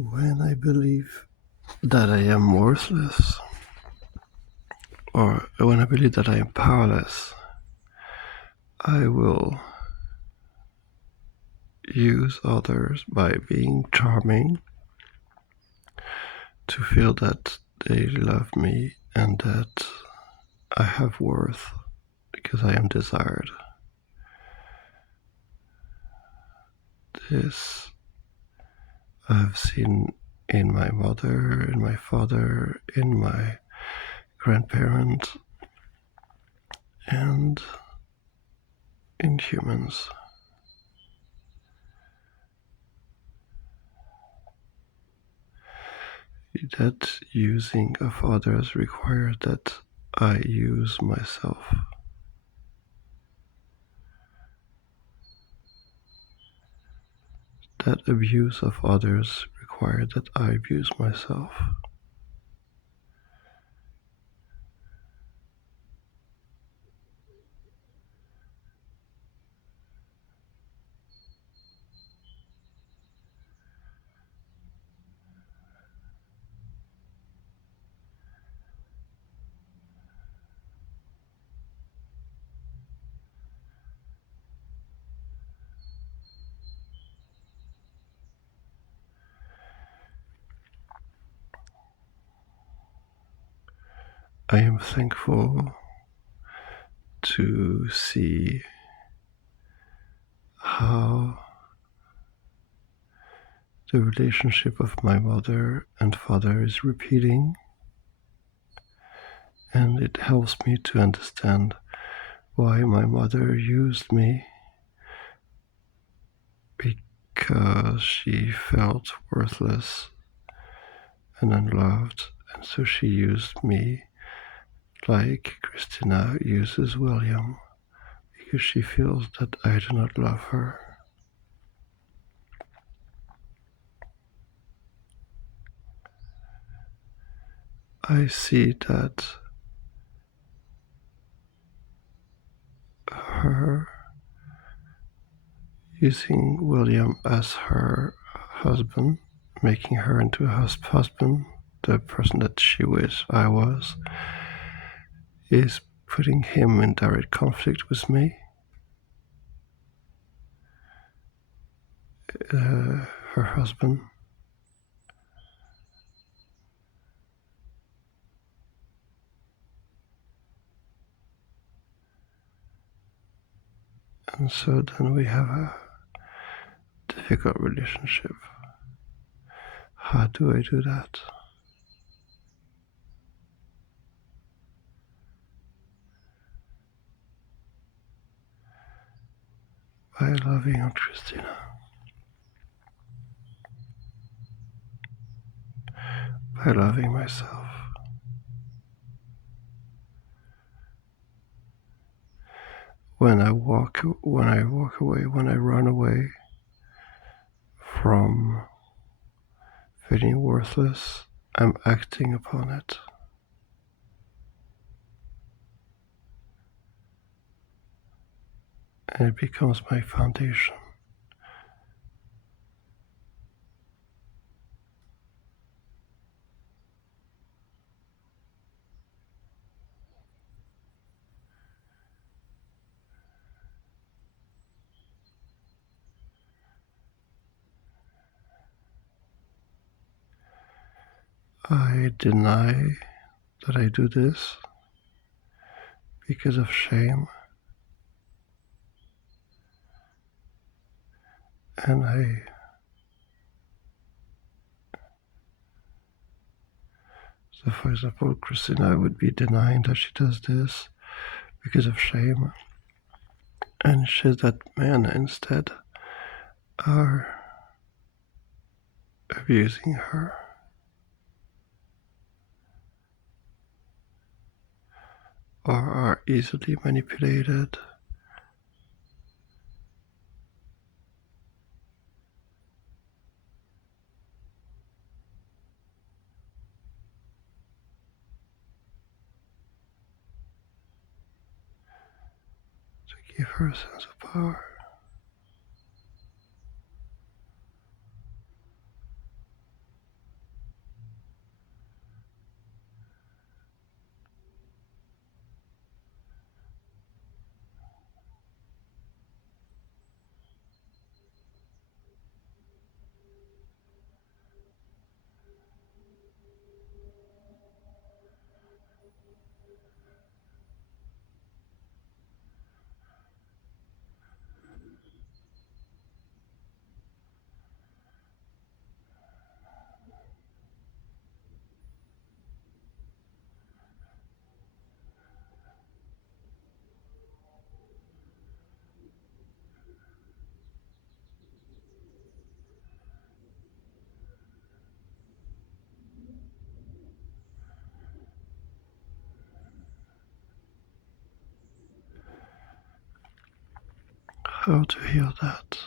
When I believe that I am worthless, or when I believe that I am powerless, I will use others by being charming to feel that they love me and that I have worth because I am desired. This I've seen in my mother, in my father, in my grandparents, and in humans. That using of others requires that I use myself. That abuse of others requires that I abuse myself. I am thankful to see how the relationship of my mother and father is repeating, and it helps me to understand why my mother used me, because she felt worthless and unloved, and so she used me like Christina uses William, because she feels that I do not love her. I see that her using William as her husband, making her into a husband, the person that she wished I was, is putting him in direct conflict with me. Her husband. And so then we have a difficult relationship. How do I do that? By loving Aunt Christina. By loving myself. When I walk away, when I run away from feeling worthless, I'm acting upon it. And it becomes my foundation. I deny that I do this because of shame, and so for example, Christina would be denying that she does this because of shame, and says that men instead are abusing her, or are easily manipulated. To give her a sense of power. how to heal that.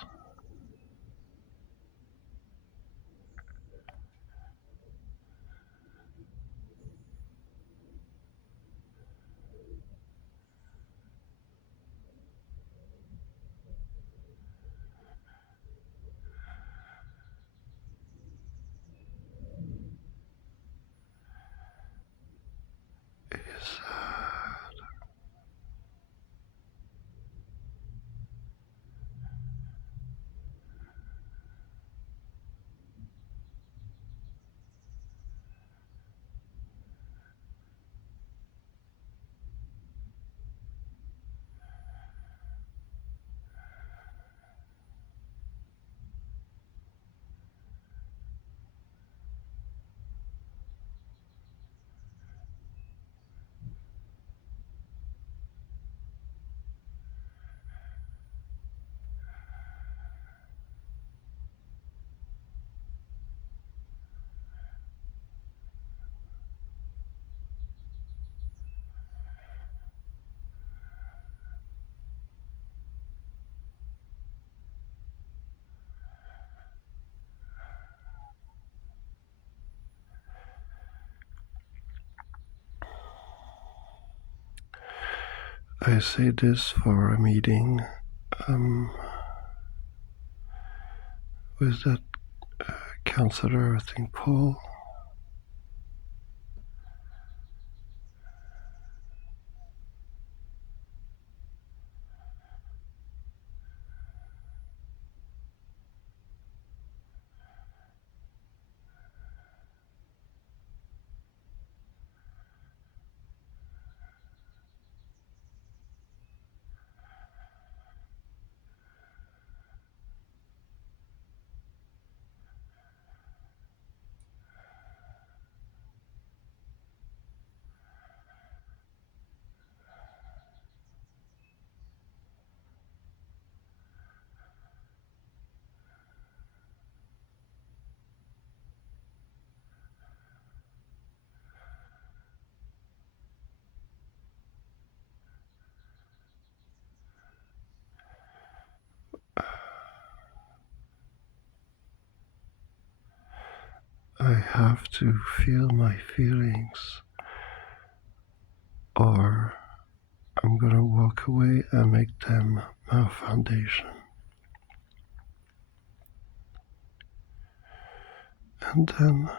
Is I say this for a meeting with that counselor, I think Paul. I have to feel my feelings, or I'm gonna walk away and make them my foundation. And then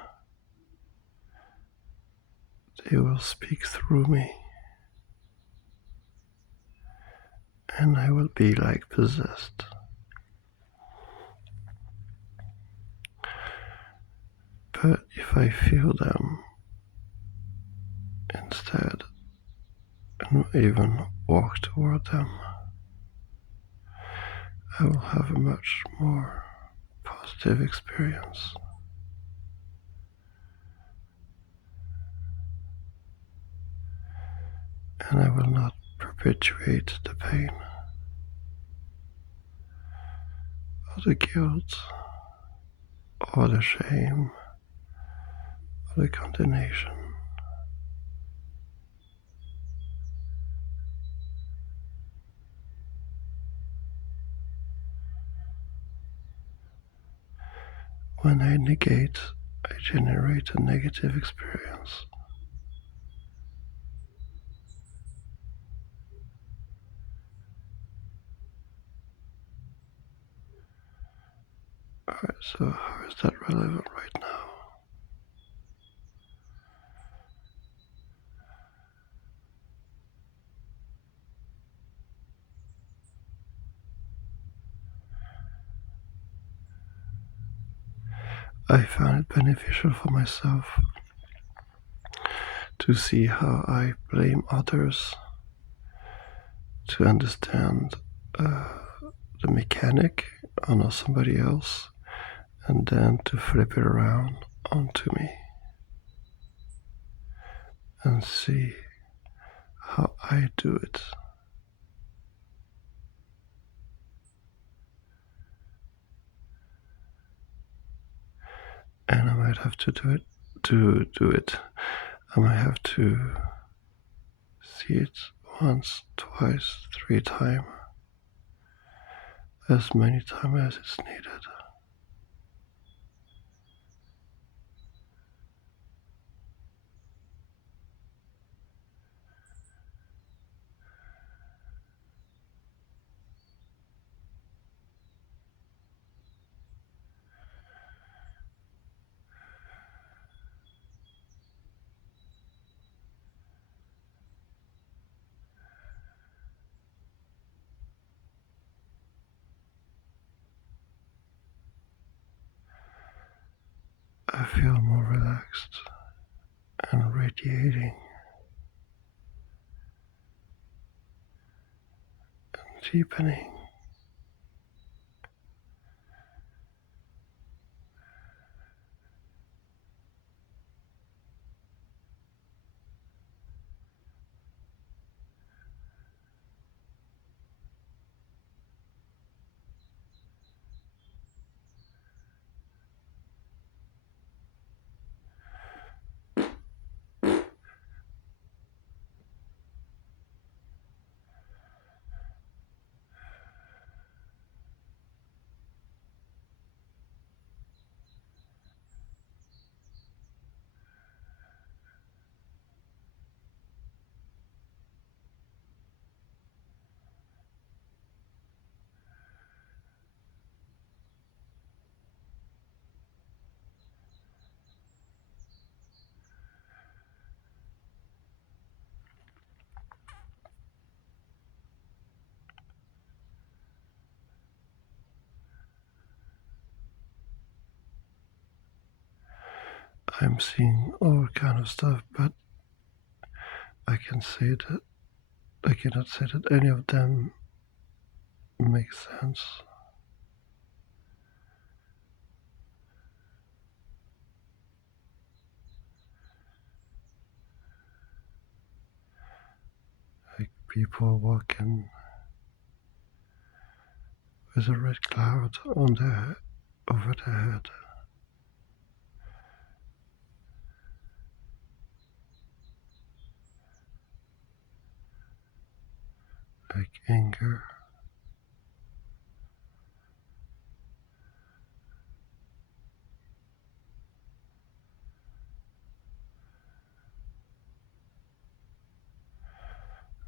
they will speak through me, and I will be like possessed. But if I feel them instead and even walk toward them, I will have a much more positive experience. And I will not perpetuate the pain or the guilt or the shame or the condemnation. When I negate, I generate a negative experience. Alright, so how is that relevant right now? I found it beneficial for myself to see how I blame others, to understand the mechanic on somebody else, and then to flip it around onto me and see how I do it. And I might have to do it to do it. I might have to see it once, twice, 3 times as many times as it's needed. I feel more relaxed and radiating and deepening. I'm seeing all kind of stuff, but I can say that I cannot say that any of them makes sense. Like people walking with a red cloud on their over their head, like anger.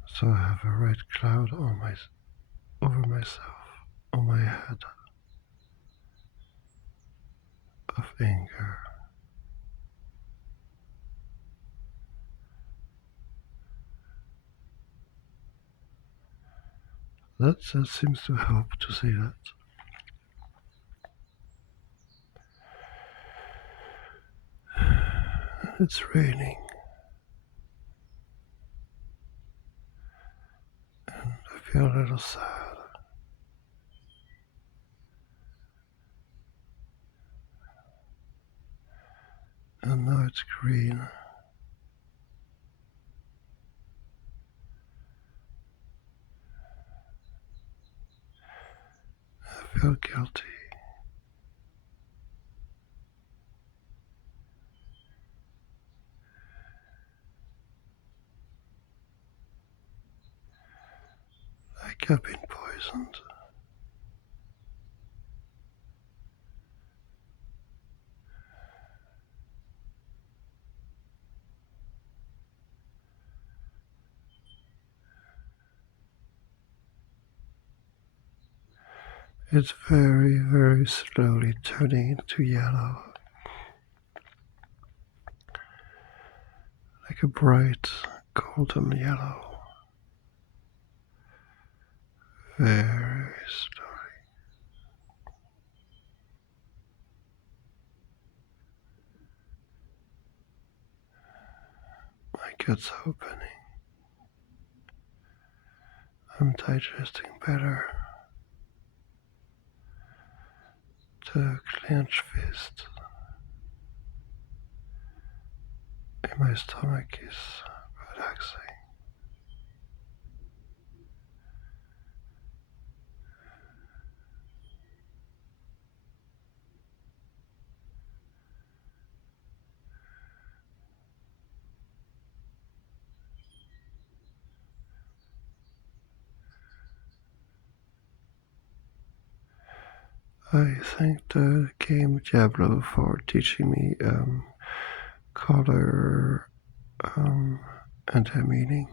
So I have a red cloud on my over myself, on my head of anger. That seems to help to see that. It's raining. I feel a little sad. And now it's green. I feel guilty. Like I've been poisoned. It's very, very slowly turning into yellow. Like a bright golden yellow. Very slowly. My gut's opening. I'm digesting better. The clenched fist in my stomach is relaxing. I thank the game Diablo for teaching me color and their meaning.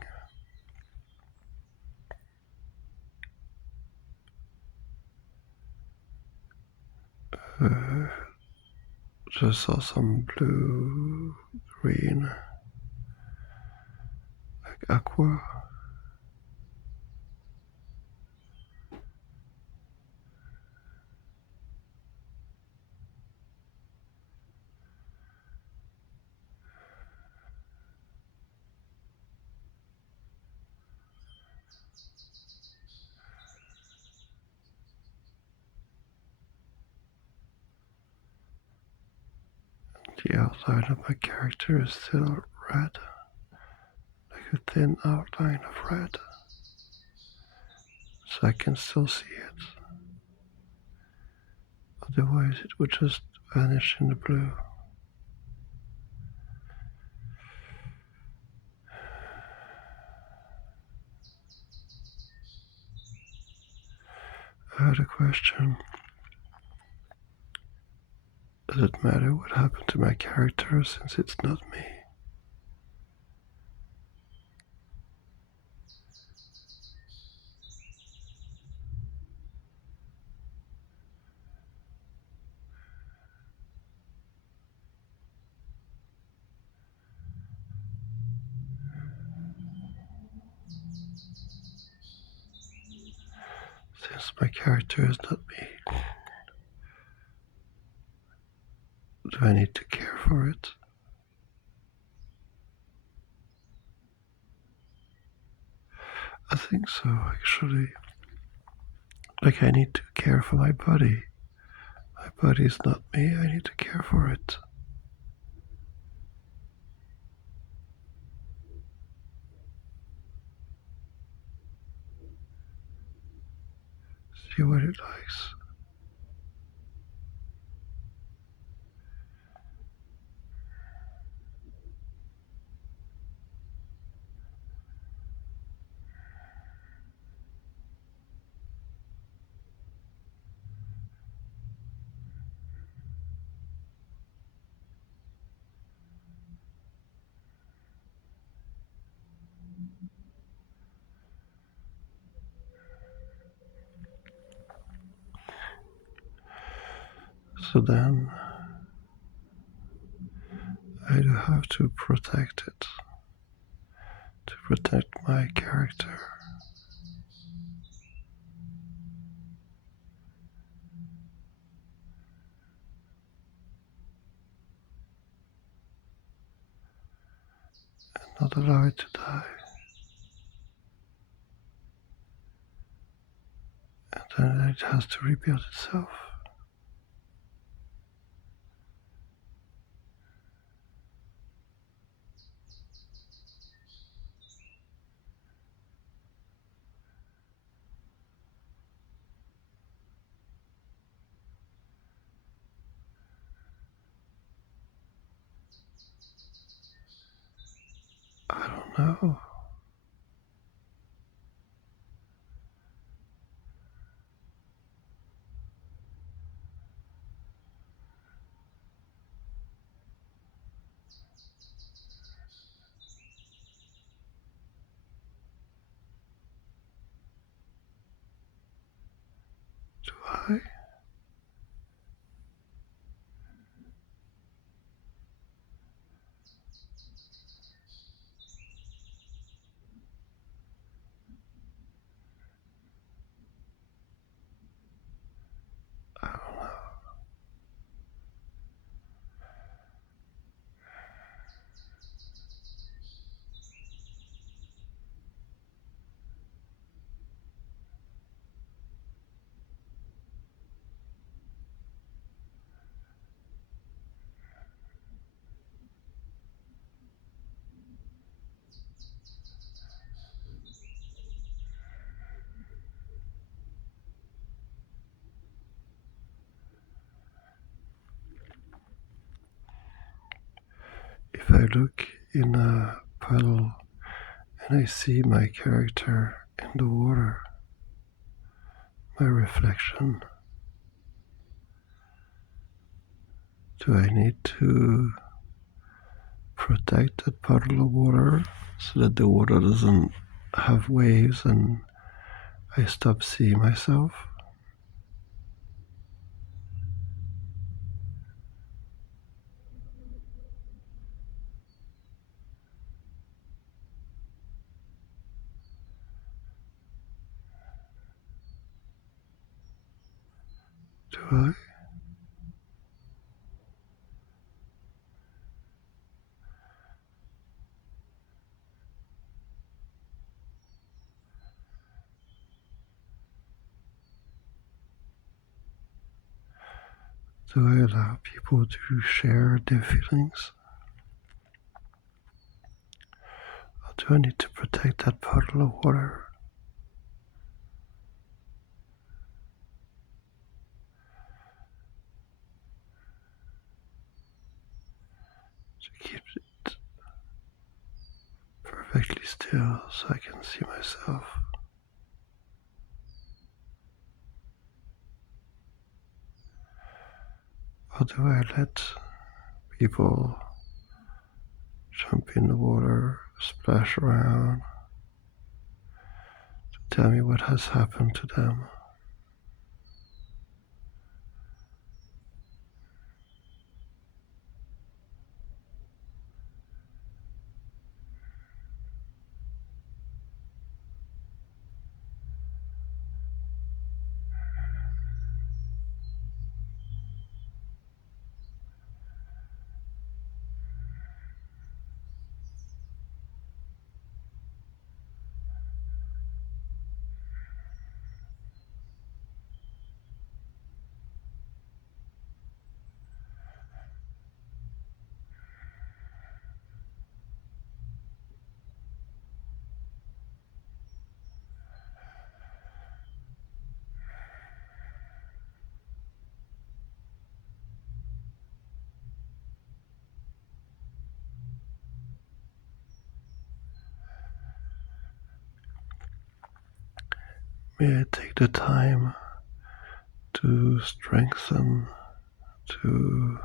Uh, just saw some blue, green, like aqua. The outline of my character is still red, like a thin outline of red, so I can still see it. Otherwise, it would just vanish in the blue. I had a question. Does it matter what happened to my character since it's not me? Since my character is not me, do I need to care for it? I think so, actually. Like, I need to care for my body. My body is not me, I need to care for it. See what it likes. So then, I do have to protect it. To protect my character. Not allow it to die. And then it has to rebuild itself. I don't know. Do I? I don't know. If I look in a puddle and I see my character in the water, my reflection, Do I need to protect that puddle of water so that the water doesn't have waves and I stop seeing myself? Do I? Do I allow people to share their feelings? Or do I need to protect that puddle of water? To keep it perfectly still so I can see myself? Or do I let people jump in the water, splash around, tell me what has happened to them? May I take the time to strengthen, to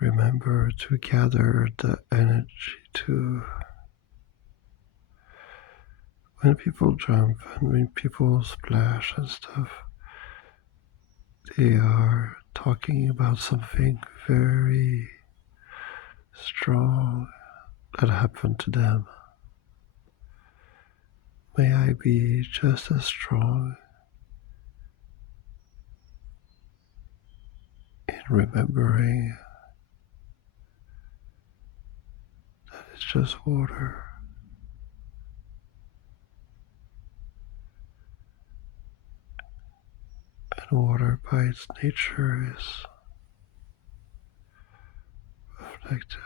remember to gather the energy to, when people jump and when people splash and stuff, they are talking about something very strong that happened to them. May I be just as strong in remembering that it's just water, and water by its nature is reflective.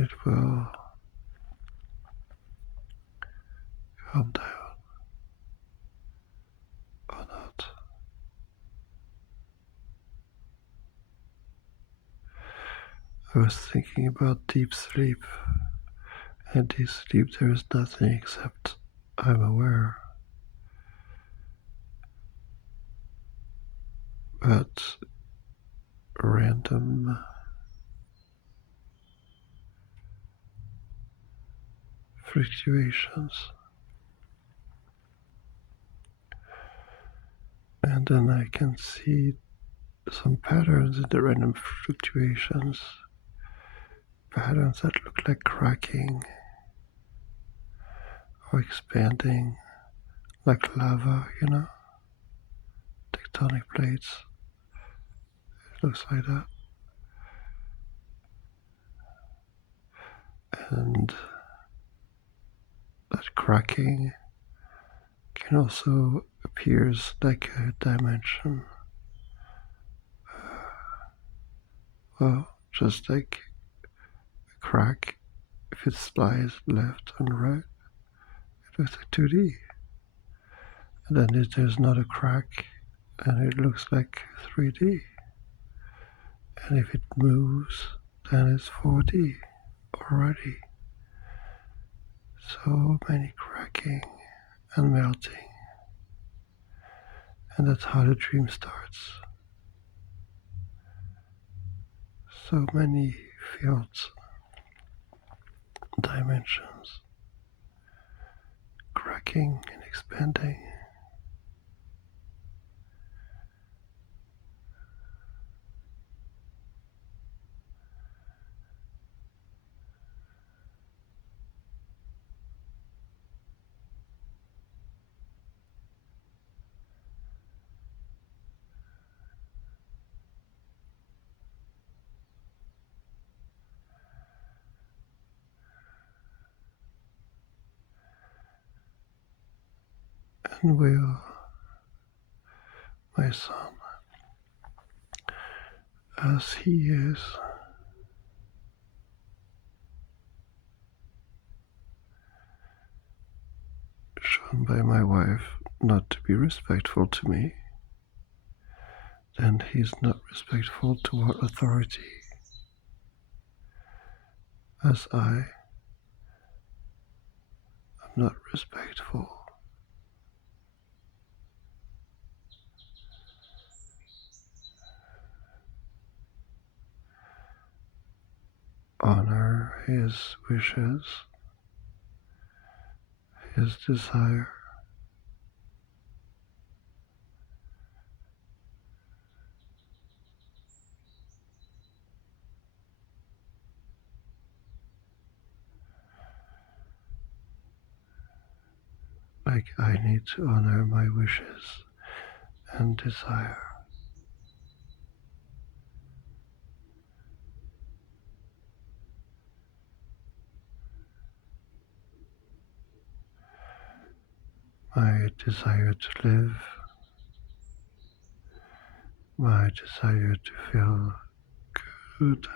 It will calm down or not. I was thinking about deep sleep, and deep sleep there is nothing except I'm aware, but random fluctuations. And then I can see some patterns in the random fluctuations, patterns that look like cracking or expanding, like lava, tectonic plates. It looks like that. And that cracking can also appear like a dimension. Well, just like a crack, if it slides left and right, it looks like 2D. And then if there's not a crack, and it looks like 3D. And if it moves, then it's 4D. already. So many cracking and melting, and that's how the dream starts. So many fields, dimensions, cracking and expanding. And will my son, as he is, shown by my wife not to be respectful to me, then he's not respectful toward authority, as I am not respectful. Honor his wishes, his desire. Like I need to honor my wishes and desire. My desire to live, my desire to feel good,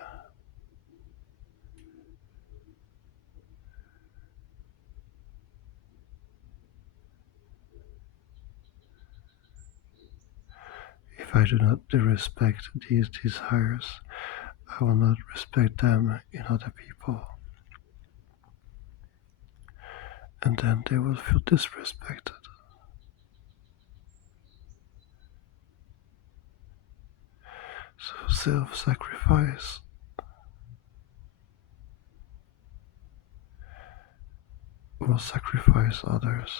if I do not respect these desires, I will not respect them in other people. And then they will feel disrespected. So self-sacrifice will sacrifice others.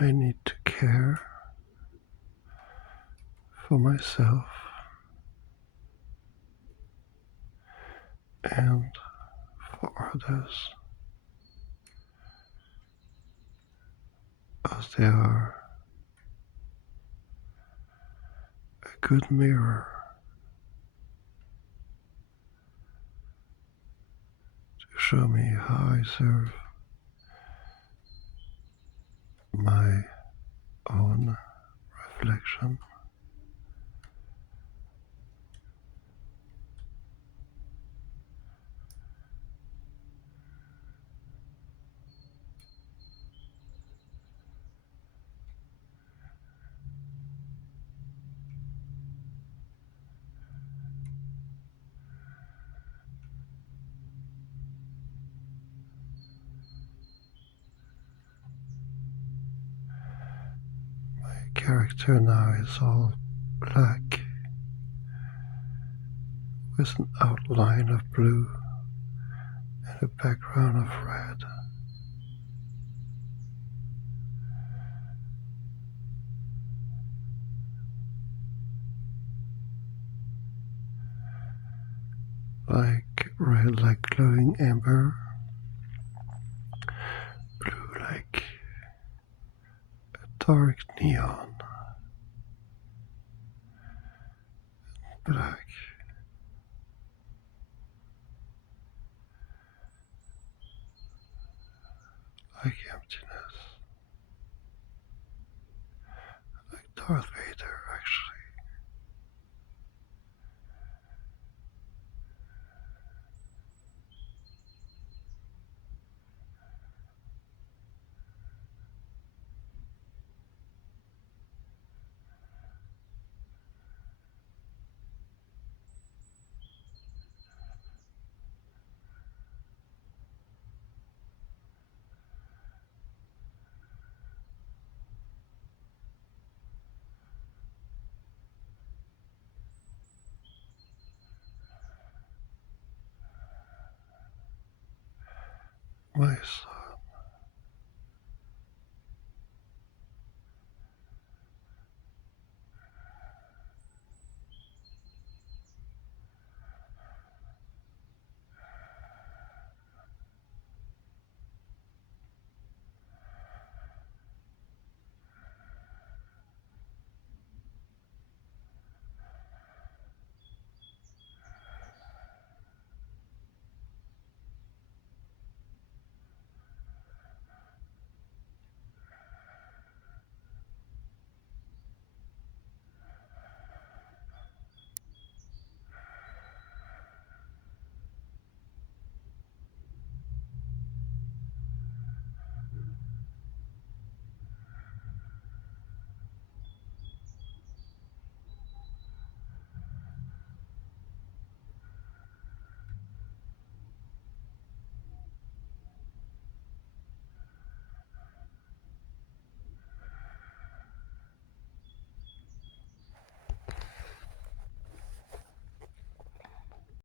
I need to care for myself and for others, as they are a good mirror to show me how I serve my own reflection. character now is all black with an outline of blue and a background of red. Like red like glowing amber, blue like dark neon, black like emptiness, like Darth Vader actually. My soul